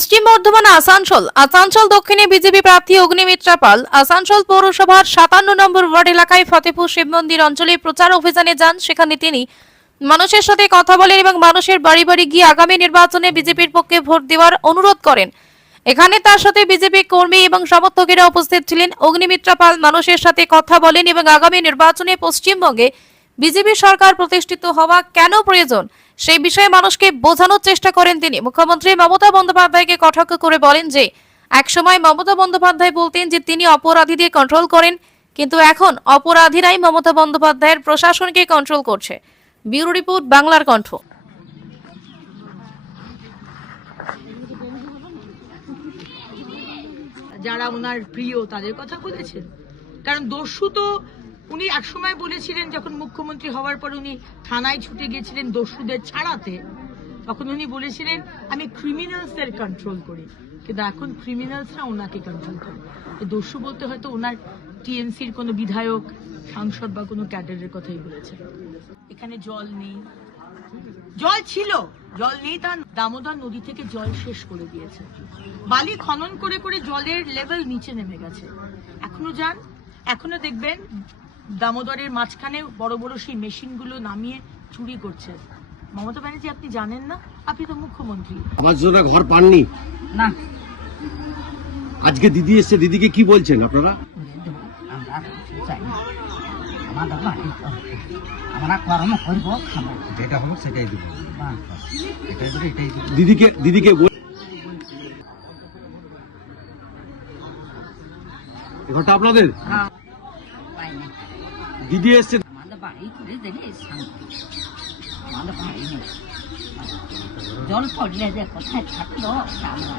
পশ্চিম বর্ধমান আসানসোল দক্ষিণে বিজেপি প্রার্থী অগ্নিমিত্রা পাল আসানসোল পৌরসভার 57 নম্বর ওয়ার্ড এলাকায় ফতেপুর শিব মন্দির অঞ্চলে প্রচার অভিযানে যান। সেখানে তিনি মানুষের সাথে কথা বলেন এবং মানুষের বাড়ি বাড়ি গিয়ে আগামী নির্বাচনে বিজেপির পক্ষে ভোট দেওয়ার অনুরোধ করেন। এখানে তার সাথে বিজেপি কর্মী এবং সমর্থকেরা উপস্থিত ছিলেন। অগ্নিমিত্রা পাল মানুষের সাথে কথা বলেন এবং আগামী নির্বাচনে পশ্চিমবঙ্গে বিজেপি সরকার প্রতিষ্ঠিত হওয়া কেন প্রয়োজন সেই বিষয়ে মানুষকে বোঝানোর চেষ্টা করেন তিনি। মুখ্যমন্ত্রী মমতা বন্দ্যোপাধ্যায়কে কটাক্ষ করে বলেন যে একসময় মমতা বন্দ্যোপাধ্যায় বলতেন যে তিনি অপরাধীদের কন্ট্রোল করেন, কিন্তু এখন অপরাধীরাই মমতা বন্দ্যোপাধ্যায়ের প্রশাসনকে কন্ট্রোল করছে। ব্যুরো রিপোর্ট, বাংলার কণ্ঠ। যারা ওনার প্রিয় তাদের কথা বলেছেন, কারণ দস্যু তো উনি একসময় বলেছিলেন, যখন মুখ্যমন্ত্রী হওয়ার পর উনি থানায় ছুটে গিয়েছিলেন দস্যুদের ছাড়াতে, তখন উনি বলেছিলেন আমি ক্রিমিনালসদের কন্ট্রোল করি, কিন্তু এখন ক্রিমিনালসরা ওনাকে কন্ট্রোল করে। দস্যু বলতে হয়তো ওনার টিএমসির কোনো বিধায়ক, সাংসদ বা কোনো ক্যাডারের কথাই বলেছেন। এখানে জল নেই, জল ছিল, জল নেই তা দামোদর নদী থেকে জল শেষ করে দিয়েছে। বালি খনন করে করে জলের লেভেল নিচে নেমে গেছে। এখনো যান, এখনো দেখবেন দামোদরের মাঝখানে বড় বড় সেই মেশিনগুলো নামিয়ে চুরি করছে। মমতা ব্যানার্জি, আপনি জানেন না? আপনি তো মুখ্যমন্ত্রী। আবাস যোজনা ঘর পাননি না, আজকে দিদি এসে, দিদিকে কি বলছেন আপনারা? আমরা কর্ম করব, খাবো, যেটা হবে সেটাই দিব। এটাই দিব। দিদিকে ঘরটা আপনাদের পাই না। দিদি এসছে, আমাদের বাড়ি করে দেবে শান্তি, আমাদের বাড়ি নেই। জল পড়লে যে কোথায় থাকলো তা আমরা